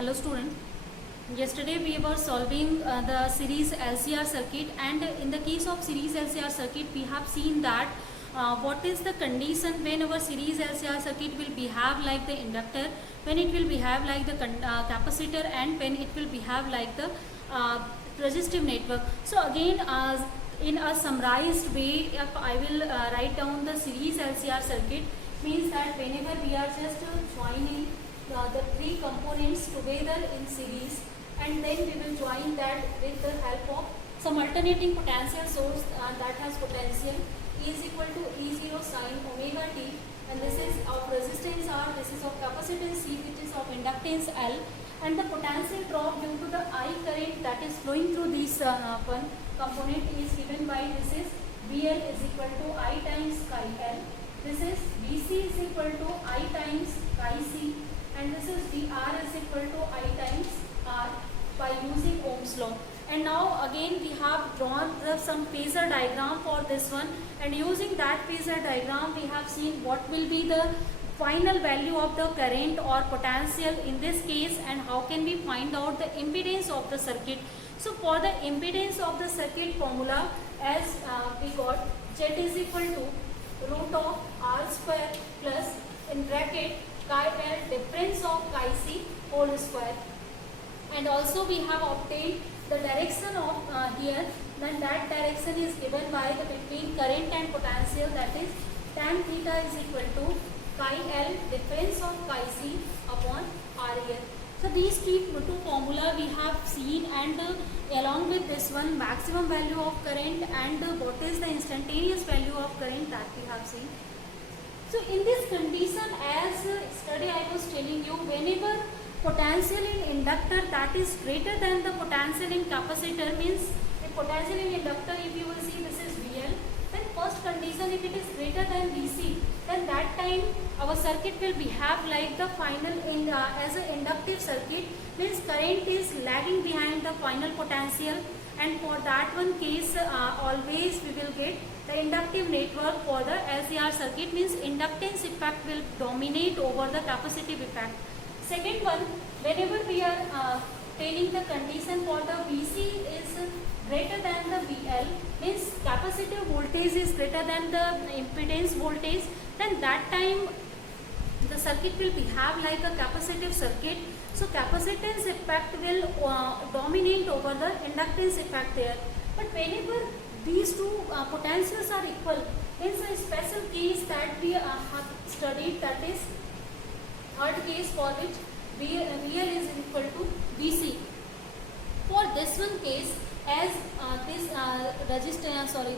Hello student. Yesterday we were solving the series LCR circuit, and in the case of series LCR circuit we have seen that what is the condition when our series LCR circuit will behave like the inductor, when it will behave like the capacitor, and when it will behave like the resistive network. So again, in a summarized way, if I will write down the series LCR circuit, means that whenever we are just joining the three components together in series, and then we will join that with the help of some alternating potential source that has potential E is equal to E0 sin omega t, and this is of resistance R, this is of capacitance C, which is of inductance L, and the potential drop due to the I current that is flowing through this one component is given by, this is VL is equal to I times chi L, this is VC is equal to I times chi C, and this is VR is equal to I times R by using Ohm's law. And now again we have drawn some phasor diagram for this one, and using that phasor diagram we have seen what will be the final value of the current or potential in this case, and how can we find out the impedance of the circuit. So for the impedance of the circuit formula, as we got Z is equal to root of R square plus in bracket chi L difference of chi C whole square, and also we have obtained the direction of here, then that direction is given by the between current and potential, that is tan theta is equal to chi L difference of chi C upon R here. So these two formula we have seen, and along with this one maximum value of current and what is the instantaneous value of current that we have seen. So in this condition, as study I was telling you, whenever potential in inductor that is greater than the potential in capacitor, means the potential in inductor, if you will see, this is VL, then first condition, if it is greater than VC, then that time our circuit will behave like the final as an inductive circuit, means current is lagging behind the final potential, and for that one case always we will get the inductive network for the LCR circuit, means inductance effect will dominate over the capacitive effect. Second one, whenever we are taking the condition for the VC is greater than the VL, means capacitive voltage is greater than the impedance voltage, then that time the circuit will behave like a capacitive circuit. So capacitance effect will dominate over the inductance effect there. But whenever these two potentials are equal, in a special case that we have studied, that is third case for which VL is equal to VC. For this one case, as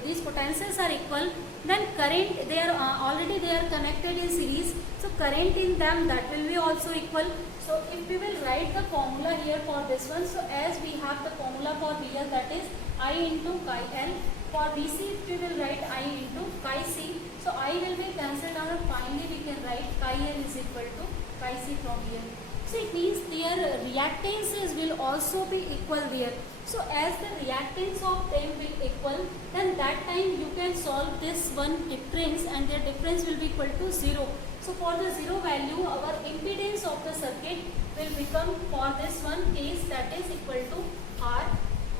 these potentials are equal, then current, they are already they are connected in series, so current in them that will be also equal. So if we will write the formula here for this one, so as we have the formula for VL, that is I into chi L, for VC we will write I into chi C, so I will be cancelled out, and finally we can write chi L is equal to chi C from here. So it means their reactances will also be equal there. So as the reactance of them will equal, then that time you can solve this one difference, and their difference will be equal to 0. So for the 0 value, our impedance of the circuit will become, for this one case, that is equal to R,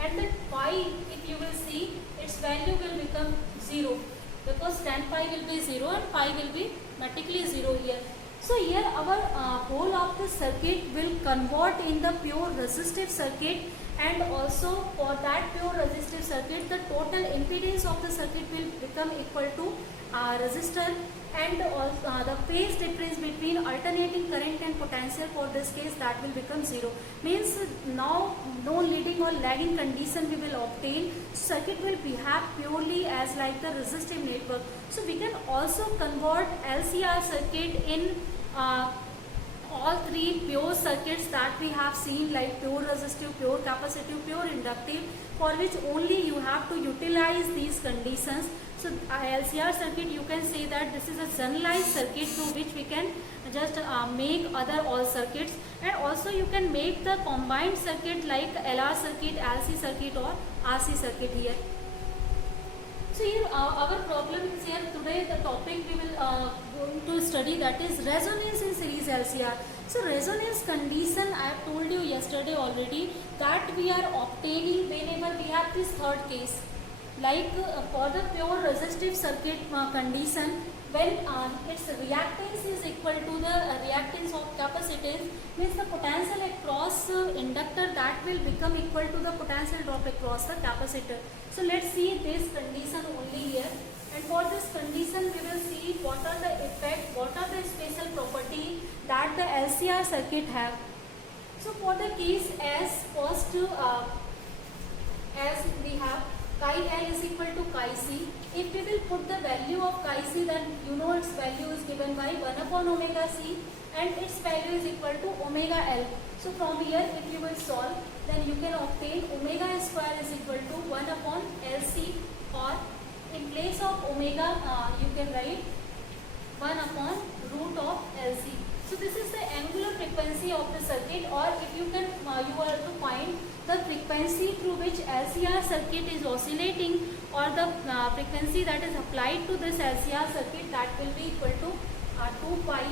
and the phi, if you will see, its value will become 0, because tan phi will be 0 and phi will be automatically 0 here. So here our whole of the circuit will convert in the pure resistive circuit, and also for that pure resistive circuit the total impedance of the circuit will become equal to resistor, and also the phase difference between alternating current and potential for this case, that will become 0. Means now no leading or lagging condition we will obtain. Circuit will behave purely as like the resistive network. So we can also convert LCR circuit in all three pure circuits that we have seen, like pure resistive, pure capacitive, pure inductive, for which only you have to utilize these conditions. So LCR circuit, you can say that this is a generalized circuit through which we can just make other all circuits, and also you can make the combined circuit like LR circuit, LC circuit or RC circuit here. So here our problem is here today, the topic we will going to study, that is resonance in series LCR. So resonance condition I have told you yesterday already that we are obtaining whenever we have this third case. Like for the pure resistive circuit condition, when its reactance is equal to the reactance of capacitance, means the potential across inductor that will become equal to the potential drop across the capacitor. So let's see this condition only here. And for this condition, we will see what are the effect, what are the special property that the LCR circuit have. So for the case as first, as we have chi L is equal to chi C. If we will put the value of chi C, then you know its value is given by 1 upon omega C and its value is equal to omega L. So from here, if you will solve, then you can obtain omega square is equal to 1 upon LC, or in place of omega, you can write 1 upon root of LC. So this is the angular frequency of the circuit, or if you can, you are to find the frequency through which LCR circuit is oscillating, or the frequency that is applied to this LCR circuit, that will be equal to 2 pi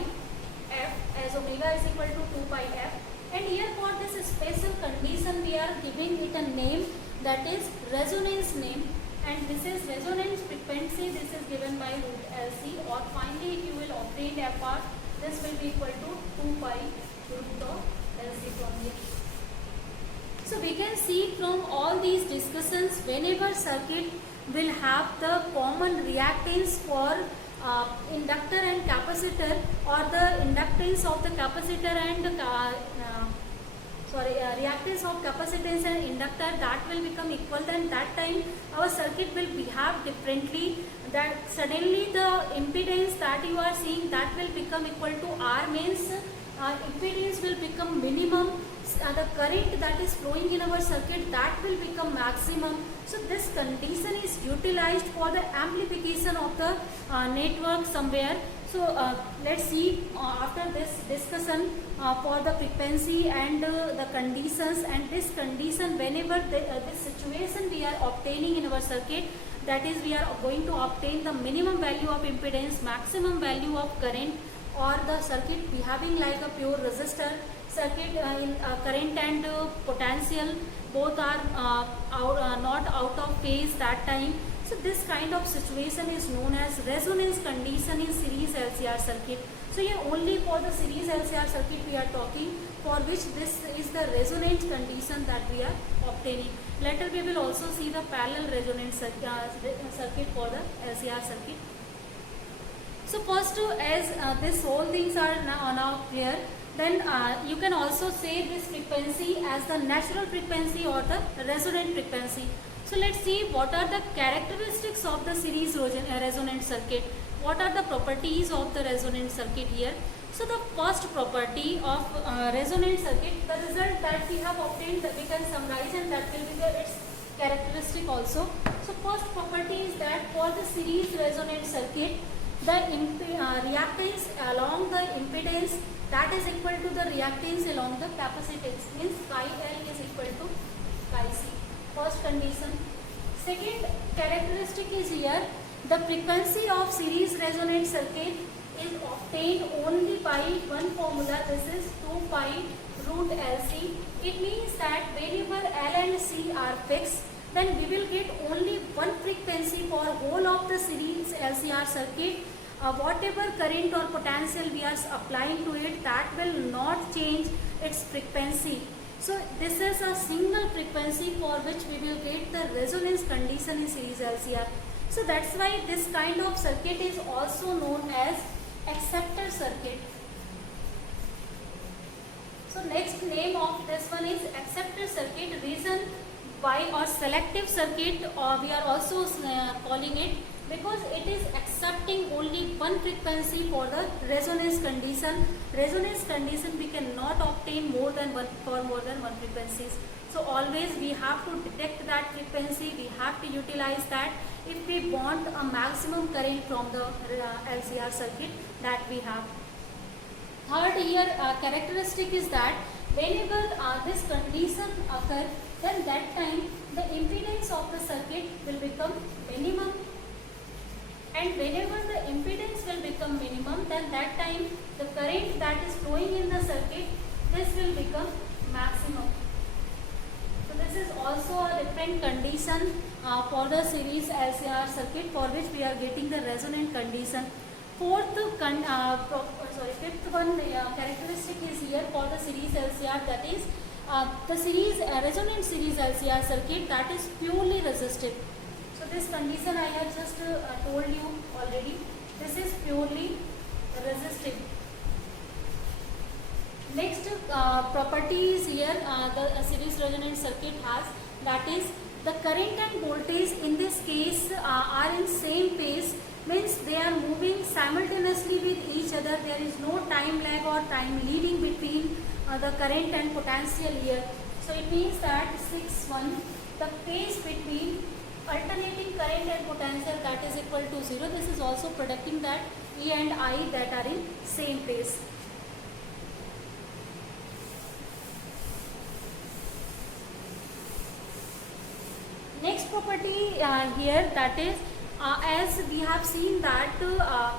f, as omega is equal to 2 pi f. And here for this special condition, we are giving it a name, that is resonance name. And this is resonance frequency, this is given by root LC, or finally if you will obtain FR, this will be equal to 2 pi root of LC from here. So we can see from all these discussions, whenever circuit will have the common reactance for inductor and capacitor, or the inductance of the capacitor and reactance of capacitance and inductor, that will become equal, then that time our circuit will behave differently. That suddenly the impedance that you are seeing, that will become equal to R, means impedance will become minimum, the current that is flowing in our circuit, that will become maximum. So this condition is utilized for the amplification of the network somewhere. So let's see after this discussion for the frequency and the conditions, and this condition, whenever this situation we are obtaining in our circuit, that is we are going to obtain the minimum value of impedance, maximum value of current, or the circuit behaving like a pure resistor circuit in current and potential both are not out of phase that time. So this kind of situation is known as resonance condition in series LCR circuit. So here only for the series LCR circuit we are talking, for which this is the resonance condition that we are obtaining. Later we will also see the parallel resonance circuit for the LCR circuit. So first, as this whole things are now clear, then you can also say this frequency as the natural frequency or the resonant frequency. So let's see what are the characteristics of the series resonant circuit. What are the properties of the resonant circuit here? So the first property of resonant circuit, the result that we have obtained, that we can summarize, and that will be its characteristic also. So first property is that for the series resonant circuit, the reactance along the impedance, that is equal to the reactance along the capacitance, means chi L is equal to chi C. First condition. Second characteristic is here, the frequency of series resonant circuit is obtained only by one formula, this is 2 pi root LC. It means that whenever L and C are fixed, then we will get only one frequency for whole of the series LCR circuit. Whatever current or potential we are applying to it, that will not change its frequency. So this is a single frequency for which we will get the resonance condition in series LCR. So that's why this kind of circuit is also known as acceptor circuit. So next name of this one is acceptor circuit. Reason why, or selective circuit, or we are also calling it, because it is accepting only one frequency for the resonance condition. Resonance condition we cannot obtain more than one frequencies. So always we have to detect that frequency, we have to utilize that if we want a maximum current from the LCR circuit that we have. Third here characteristic is that whenever this condition occurs, then that time the impedance of the circuit will become minimum. and whenever the impedance will become minimum, then that time the current that is flowing in the circuit, this will become maximum. So this is also a different condition for the series LCR circuit, for which we are getting the resonant condition. Fifth one characteristic is here for the series LCR, that is the series resonant series LCR circuit, that is purely resistive. So this condition I have just told you already. This is purely resistive. Next property is here the series resonant circuit has, that is the current and voltage in this case are in same phase, means they are moving simultaneously with each other. There is no time lag or time leading between the current and potential here. So it means that 6-1, the phase between alternating current and potential, that is equal to 0. This is also predicting that E and I that are in same phase. Next property here, that is as we have seen that a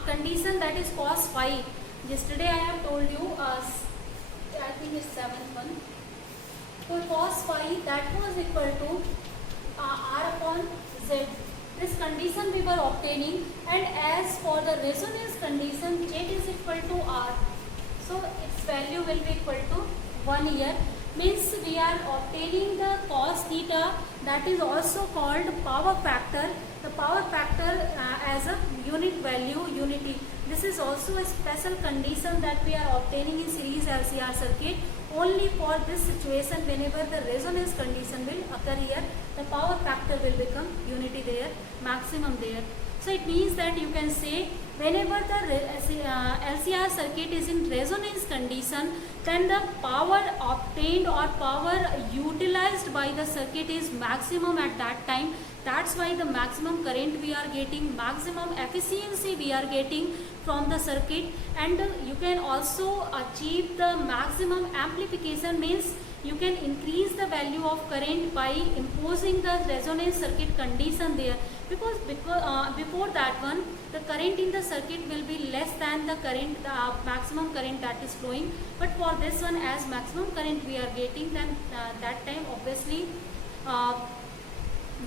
condition that is cos phi. Yesterday I have told you, I think it's 7th one. So cos phi, that was equal to R upon Z. This condition we were obtaining, and as for the resonance condition, Z is equal to R. So its value will be equal to 1 here. Means we are obtaining the cos theta, that is also called power factor. The power factor as a unit value, unity. This is also a special condition that we are obtaining in series LCR circuit. Only for this situation, whenever the resonance condition will occur here, the power factor will become unity there, maximum there. So it means that you can say whenever the LCR circuit is in resonance condition, then the power obtained or power utilized by the circuit is maximum at that time. That's why the maximum current we are getting, maximum efficiency we are getting from the circuit, and you can also achieve the maximum amplification, means you can increase the value of current by imposing the resonance circuit condition there, because before that one the current in the circuit will be less than the current, maximum current that is flowing. But for this one, as maximum current we are getting, then that time obviously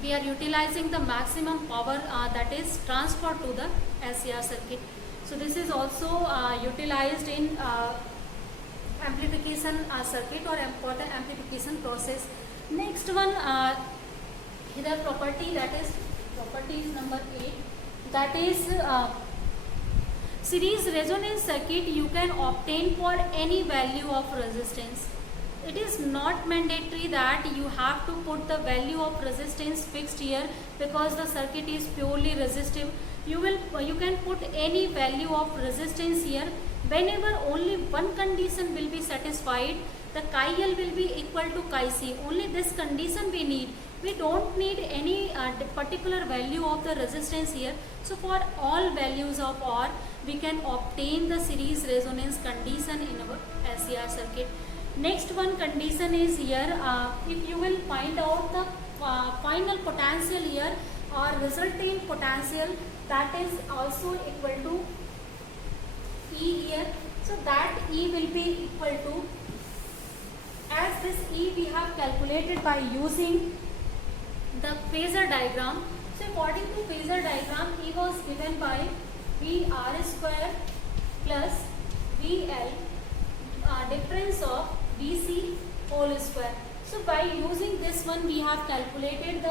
we are utilizing the maximum power that is transferred to the LCR circuit. So this is also utilized in amplification circuit or for the amplification process. Next one, the property, that is property is number 8, that is series resonance circuit you can obtain for any value of resistance. It is not mandatory that you have to put the value of resistance fixed here, because the circuit is purely resistive. You can put any value of resistance here. Whenever only one condition will be satisfied, the chi L will be equal to chi C. Only this condition we need. We don't need any particular value of the resistance here. So for all values of R, we can obtain the series resonance condition in our LCR circuit. Next one condition is here, if you will find out the final potential here or resultant potential, that is also equal to E here. So that E will be equal to, as this E we have calculated by using the phasor diagram. So according to phasor diagram, E was given by VR square plus VL, difference of VC whole square. So by using this one, we have calculated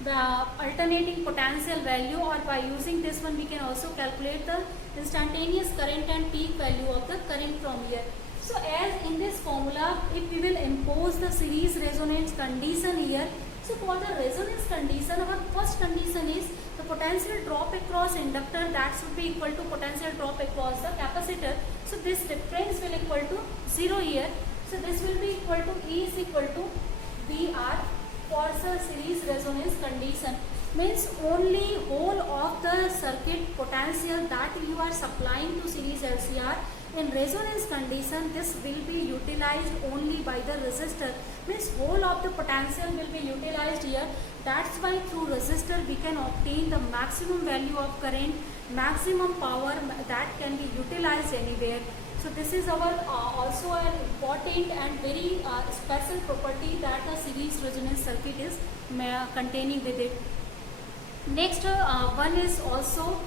the alternating potential value, or by using this one we can also calculate the instantaneous current and peak value of the current from here. So as in this formula, if we will impose the series resonance condition here, so for the resonance condition, our first condition is the potential drop across inductor, that should be equal to potential drop across the capacitor. So this difference will equal to 0 here. So this will be equal to E is equal to VR for the series resonance condition. Means only whole of the circuit potential that you are supplying to series LCR, In resonance condition, this will be utilized only by the resistor, means whole of the potential will be utilized here. That's why through resistor we can obtain the maximum value of current, maximum power that can be utilized anywhere. So this is our also an important and very special property that a series resonance circuit is containing with it. Next one is also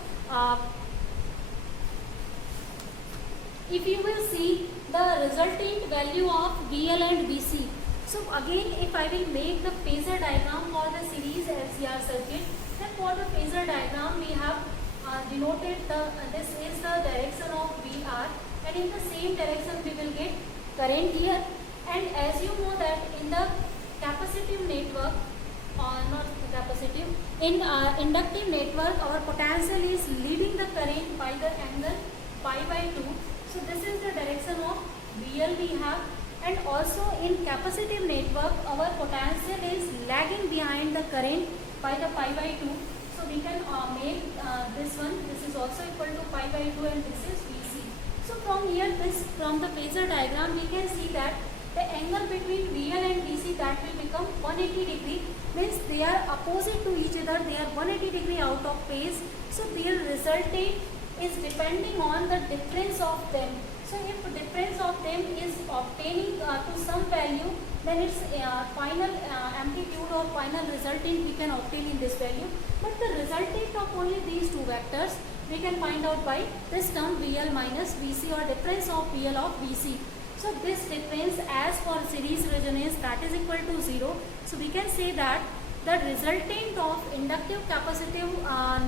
if you will see the resultant value of VL and VC. So again, if I will make the phasor diagram for the series LCR circuit, then for the phasor diagram we have denoted this is the direction of VR, and in the same direction we will get current here. And as you know that in the capacitive network, not capacitive, in inductive network our potential is leading the current by the angle pi by 2. So this is the direction of VL we have, and also in capacitive network our potential is lagging behind the current by the pi by 2. So we can make this one, this is also equal to pi by 2 and this is VC. So from here, from the phasor diagram we can see that the angle between VL and VC that will become 180 degree, means they are opposite to each other, they are 180 degree out of phase. So their resultant is depending on the difference of them. So if difference of them is obtaining to some value, then its final amplitude or final resultant we can obtain in this value. But the resultant of only these two vectors we can find out by this term VL minus VC, or difference of VL of VC. So this difference as for series resonance that is equal to 0. So we can say that the resultant of inductive capacitive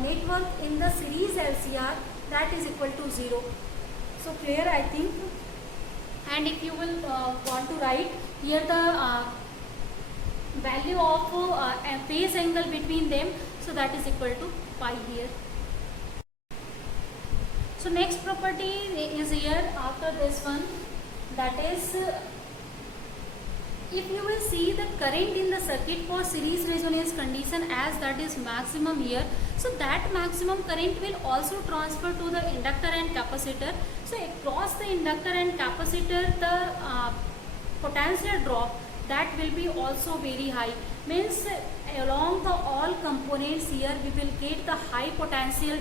network in the series LCR that is equal to 0. So clear, I think. And if you will want to write here the value of phase angle between them, so that is equal to pi here. So next property is here after this one, that is if you will see the current in the circuit for series resonance condition as that is maximum here, so that maximum current will also transfer to the inductor and capacitor. So across the inductor and capacitor the potential drop that will be also very high, means along the all components here we will get the high potential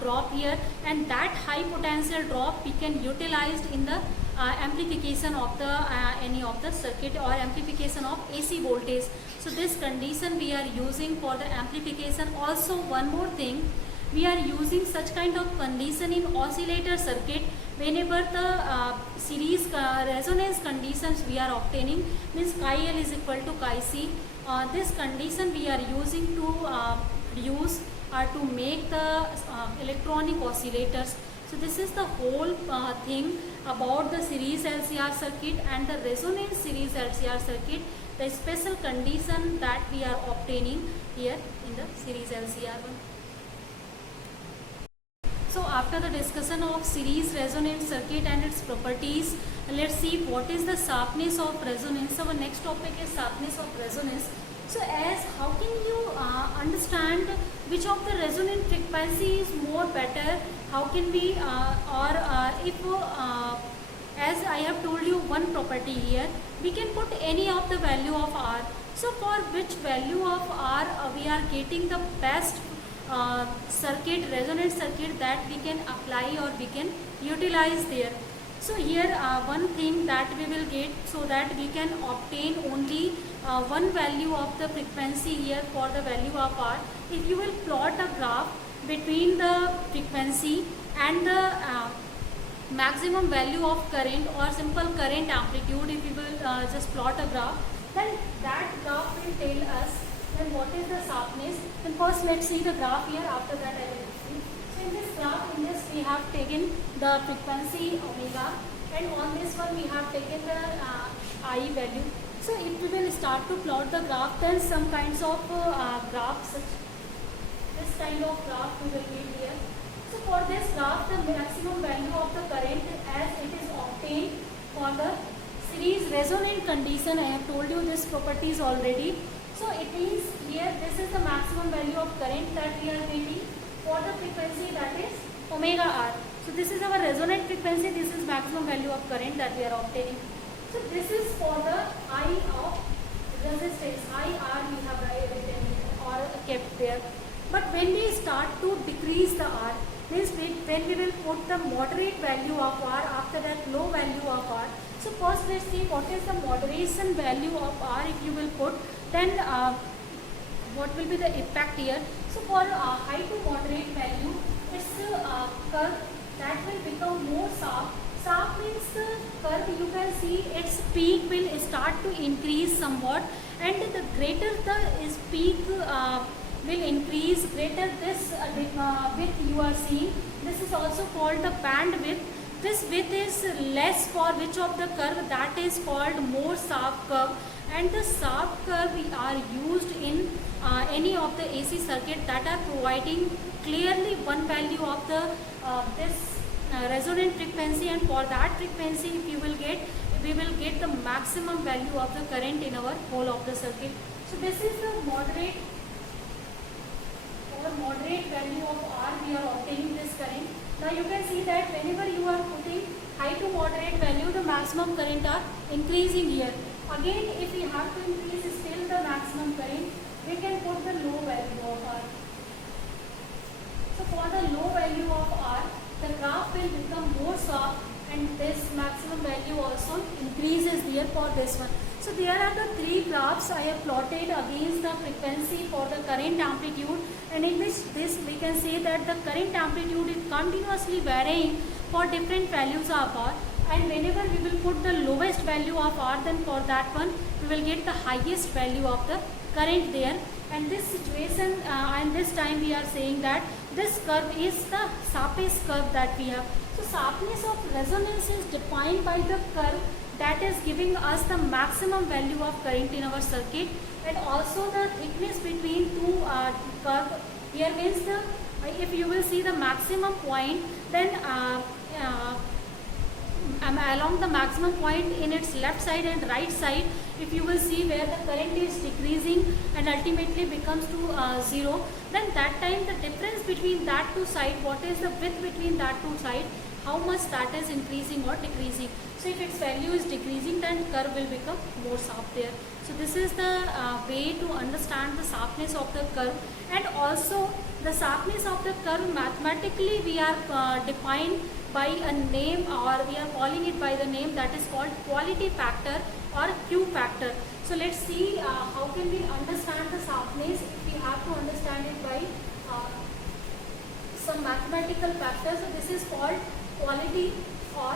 drop here, and that high potential drop we can utilize in the amplification of the any of the circuit or amplification of AC voltage. So this condition we are using for the amplification. Also one more thing, we are using such kind of condition in oscillator circuit whenever the series resonance conditions we are obtaining, means chi L is equal to chi C. This condition we are using to use or to make the electronic oscillators. So this is the whole thing about the series LCR circuit and the resonance series LCR circuit, the special condition that we are obtaining here in the series LCR one. So after the discussion of series resonance circuit and its properties, let's see what is the sharpness of resonance. Our next topic is sharpness of resonance. So as how can you understand which of the resonant frequency is more better? How can we if as I have told you one property here, we can put any of the value of R. So for which value of R we are getting the best circuit, resonance circuit that we can apply or we can utilize there. So here one thing that we will get, so that we can obtain only one value of the frequency here for the value of R. If you will plot a graph between the frequency and the maximum value of current or simple current amplitude, if you will just plot a graph, then that graph will tell us then what is the sharpness. And first let's see the graph here, after that I will explain. So in this graph, in this we have taken the frequency omega, and on this one we have taken the I value. So if we will start to plot the graph, then some kinds of graphs, this kind of graph we will get here. So for this graph, the maximum value of the current as it is obtained for the series resonant condition, I have told you this properties already. So it means here this is the maximum value of current that we are getting for the frequency that is omega R. So this is our resonant frequency, this is maximum value of current that we are obtaining. So this is for the I of resistance, IR we have written or kept there. But when we start to decrease the R, means when we will put the moderate value of R after that low value of R. So first let's see what is the moderation value of R if you will put, then what will be the impact here. So for high to moderate value, it's a curve that will become more sharp. Sharp means the curve, you can see its peak will start to increase somewhat, and the greater the is peak will increase, greater this width you are seeing. This is also called the band width. This width is less for which of the curve, that is called more sharp curve, and the sharp curve are used in any of the AC circuit that are providing clearly one value of the this resonant frequency, and for that frequency if you will get, we will get the maximum value of the current in our whole of the circuit. So this is the moderate value of R we are obtaining this current. Now you can see that whenever you are putting high to moderate value, the maximum current are increasing here. Again, if we have to increase still the maximum current, we can put the low value of R. So for the low value of R, the graph will become more sharp, and this maximum value also increases here for this one. So there are the three graphs I have plotted against the frequency for the current amplitude, and in which this we can say that the current amplitude is continuously varying for different values of R, and whenever we will put the lowest value of R, then for that one we will get the highest value of the current there. And this situation and this time we are saying that this curve is the sharpest curve that we have. So sharpness of resonance is defined by the curve that is giving us the maximum value of current in our circuit, and also the thickness between two curve here means the if you will see the maximum point, then along the maximum point in its left side and right side, if you will see where the current is decreasing and ultimately becomes to 0, then that time the difference between that two side, what is the width between that two side, how much that is increasing or decreasing. So if its value is decreasing, then curve will become more sharp there. So this is the way to understand the sharpness of the curve. And also the sharpness of the curve mathematically we are defined by a name, or we are calling it by the name that is called quality factor or Q factor. So let's see how can we understand the sharpness. We have to understand it by some mathematical factors. So this is called quality or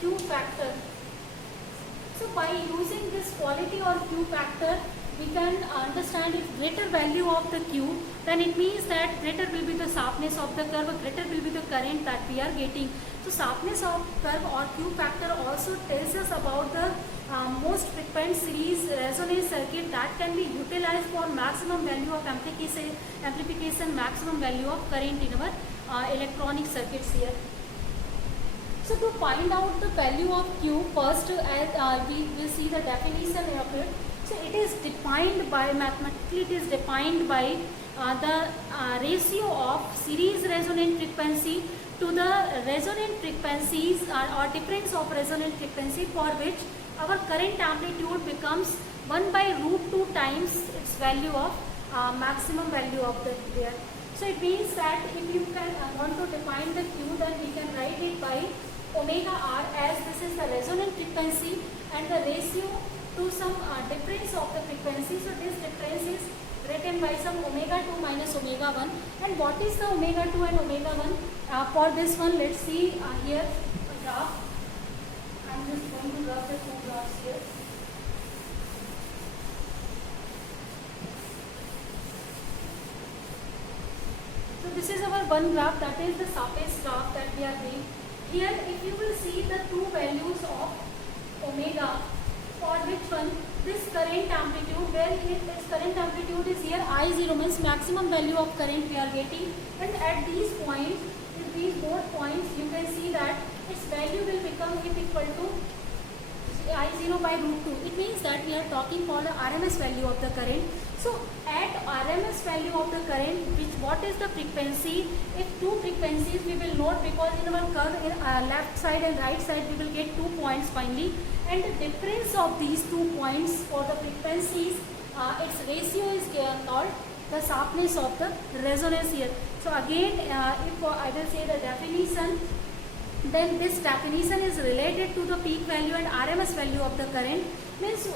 Q factor. So by using this quality or Q factor, we can understand if greater value of the Q, then it means that greater will be the sharpness of the curve, greater will be the current that we are getting. So sharpness of curve or Q factor also tells us about the most frequent series resonance circuit that can be utilized for maximum value of amplification, maximum value of current in our electronic circuits here. So to find out the value of Q, first as we will see the definition of it. So it is defined by, mathematically it is defined by the ratio of series resonant frequency to the resonant frequencies or difference of resonant frequency, for which our current amplitude becomes 1 by root 2 times its value of maximum value of the there. So it means that if you can want to define the Q, then we can write it by omega R, as this is the resonant frequency and the ratio to some difference of the frequency. So this difference is written by some omega 2 minus omega 1. And what is the omega 2 and omega 1? For this one, let's see here a graph. I am just going to draw the two graphs here. So this is our one graph, that is the sharpest graph that we are doing. Here if you will see the two values of omega, for which one this current amplitude, where its current amplitude is here I0 means maximum value of current we are getting, and at these points, with these both points, you can see that its value will become equal to I0 by root 2. It means that we are talking for the RMS value of the current. So at RMS value of the current, what is the frequency? If two frequencies we will note, because in our curve in left side and right side we will get 2 points finally, and the difference of these 2 points for the frequencies, its ratio is called the sharpness of the resonance here. So again, if I will say the definition, then this definition is related to the peak value and RMS value of the current. Means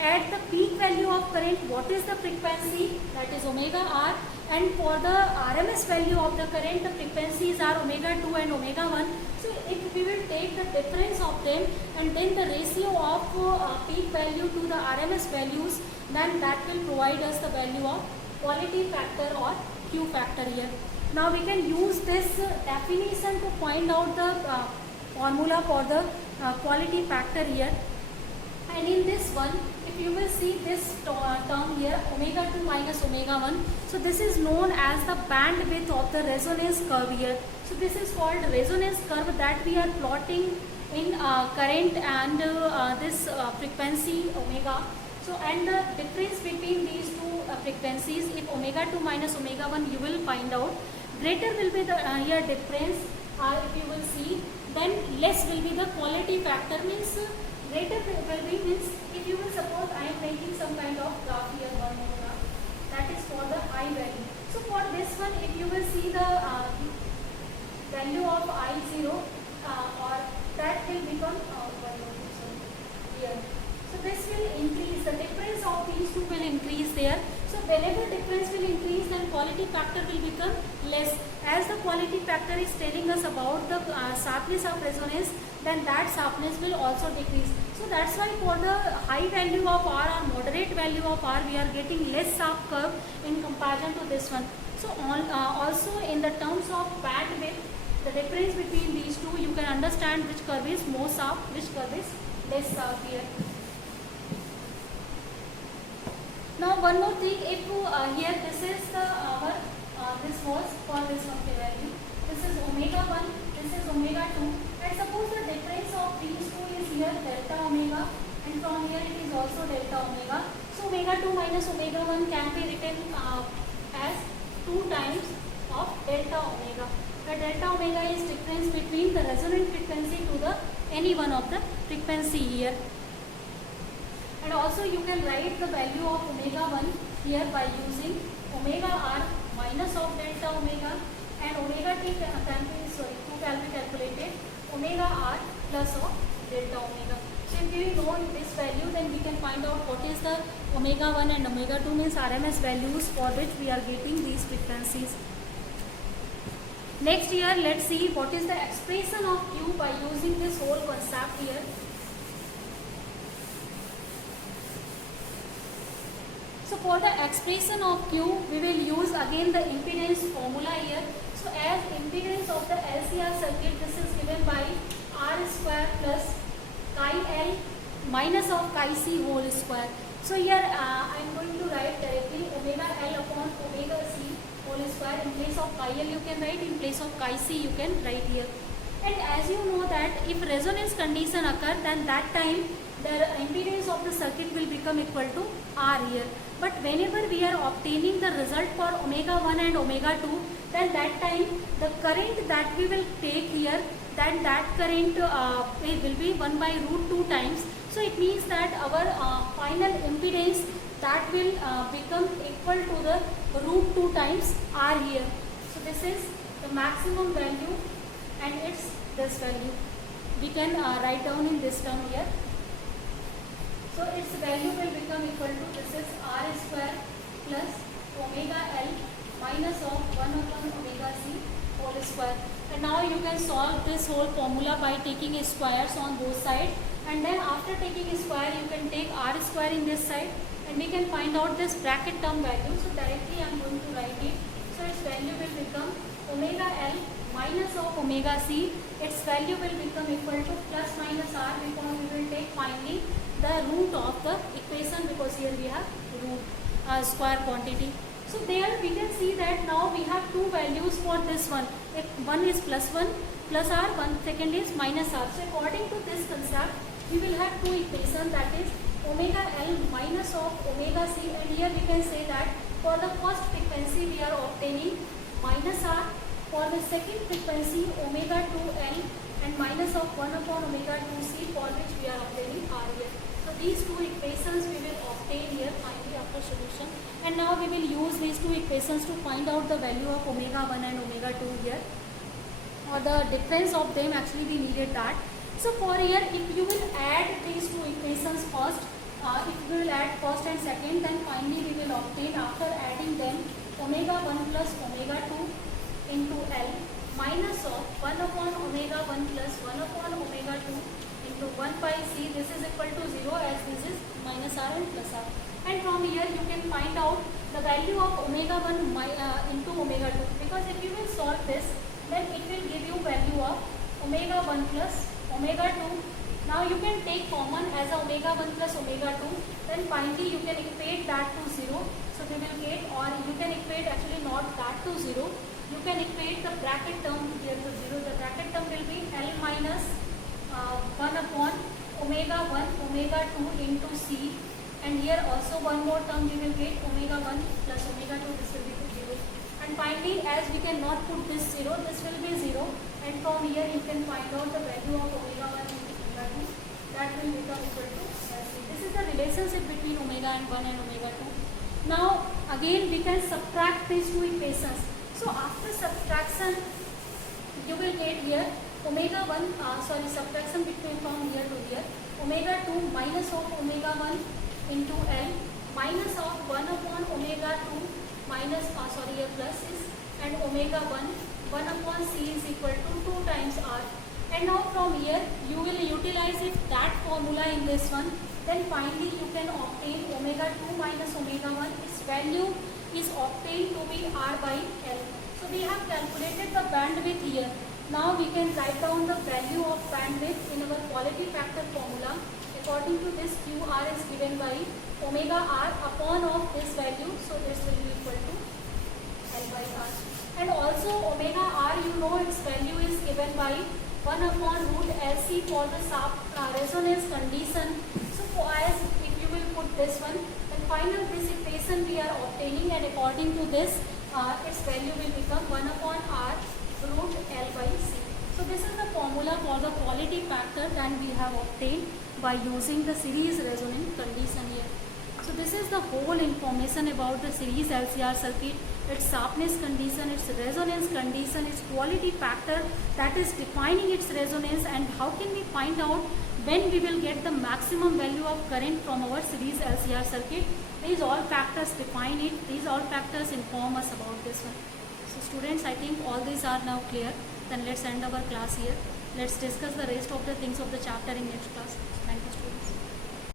at the peak value of current, what is the frequency? That is omega r, and for the RMS value of the current, the frequencies are omega 2 and omega 1. So if we will take the difference of them and then the ratio of peak value to the RMS values, then that will provide us the value of quality factor or Q factor here. Now we can use this definition to find out the formula for the quality factor here. And in this one, if you will see this term here, omega 2 minus omega 1. So this is known as the bandwidth of the resonance curve here. So this is called resonance curve that we are plotting in current and this frequency omega. So and the difference between these two frequencies, if omega 2 minus omega 1, you will find out. Greater will be the here difference, if you will see, then less will be the quality factor. Means greater will be, means if you will suppose I am making some kind of graph here, one more graph, that is for the I value. So for this one, if you will see the value of I0, or that will become here. So this will increase, the difference of these two will increase there. So whenever difference will increase, then quality factor will become less. As the quality factor is telling us about the sharpness of resonance, then that sharpness will also decrease. So that's why for the high value of R or moderate value of R, we are getting less sharp curve in comparison to this one. So also in the terms of bandwidth, the difference between these two, you can understand which curve is more sharp, which curve is less sharp here. Now one more thing, if here this is the this was for this one the value, this is omega 1, this is omega 2, and suppose the difference of these two is here delta omega, and from here it is also delta omega. So omega 2 minus omega 1 can be written as 2 times of delta omega. The delta omega is difference between the resonant frequency to the any one of the frequency here. And also you can write the value of omega 1 here by using omega r minus of delta omega, and omega t can be calculated omega r plus of delta omega. So if we know this value, then we can find out what is the omega 1 and omega 2, means RMS values for which we are getting these frequencies. Next here, let's see what is the expression of Q by using this whole concept here. So for the expression of Q, we will use again the impedance formula here. So as impedance of the LCR circuit, this is given by R square plus chi L minus of chi C whole square. So here I am going to write directly omega L upon omega C whole square. In place of chi L you can write, in place of chi C you can write here. And as you know that if resonance condition occur, then that time the impedance of the circuit will become equal to R here. But whenever we are obtaining the result for omega 1 and omega 2, then that time the current that we will take here, then that current will be 1 by root 2 times. So it means that our final impedance that will become equal to the root 2 times R here. So this is the maximum value and it's this value. We can write down in this term here. So its value will become equal to, this is R square plus omega L minus of 1 upon omega C whole square. And now you can solve this whole formula by taking squares on both sides. And then after taking a square, you can take R square in this side and we can find out this bracket term value. So directly I am going to write it. So its value will become omega L minus of omega C. Its value will become equal to plus minus R, because we will take finally the root of the equation, because here we have root square quantity. So there we can see that now we have two values for this one. If one is plus 1 plus R, one second is minus R. So according to this concept, we will have two equations, that is omega L minus of omega C, and here we can say that for the first frequency we are obtaining minus R, for the second frequency omega 2L and minus of 1 upon omega 2C, for which we are obtaining R here. So these two equations we will obtain here finally after solution, and now we will use these two equations to find out the value of omega 1 and omega 2 here, or the difference of them. Actually we needed that. So for here, if you will add these two equations first, if you will add first and second, then finally we will obtain, after adding them, omega 1 plus omega 2 into L minus of 1 upon omega 1 plus 1 upon omega 2 into 1 by C. This is equal to 0, as this is minus R and plus R. And from here you can find out the value of omega 1 into omega 2, because if you will solve this, then it will give you value of omega 1 plus omega 2. Now you can take common as a omega 1 plus omega 2, then finally you can equate that to 0. So we will get, or you can equate, actually not that to 0, you can equate the bracket term here to 0. The bracket term will be L minus 1 upon omega 1 omega 2 into C, and here also one more term we will get omega 1 plus omega 2, this will be 0. And finally, as we cannot put this 0, this will be 0, and from here you can find out the value of omega 1 into omega 2, that will become equal to LC. This is the relationship between omega and 1 and omega 2. Now again we can subtract these two equations. So after subtraction you will get here omega 1, subtraction between from here to here, omega 2 minus of omega 1 into L minus of 1 upon omega 2 minus, here plus is, and omega 1 upon C is equal to 2 times R. And now from here you will utilize it, that formula in this one, then finally you can obtain omega 2 minus omega 1, its value is obtained to be R by L. So we have calculated the bandwidth here. Now we can write down the value of bandwidth in our quality factor formula. According to this, QR is given by omega R upon of this value, so this will be equal to L by R. And also omega R, you know its value is given by 1 upon root LC for the resonance condition. So as if you will put this one, then final this equation we are obtaining, and according to this its value will become 1 upon R root L by C. So this is the formula for the quality factor that we have obtained by using the series resonance condition here. So this is the whole information about the series LCR circuit, its sharpness condition, its resonance condition, its quality factor that is defining its resonance, and how can we find out when we will get the maximum value of current from our series LCR circuit. These all factors define it, these all factors inform us about this one. So students, I think all these are now clear. Then let's end our class here. Let's discuss the rest of the things of the chapter in next class. Thank you.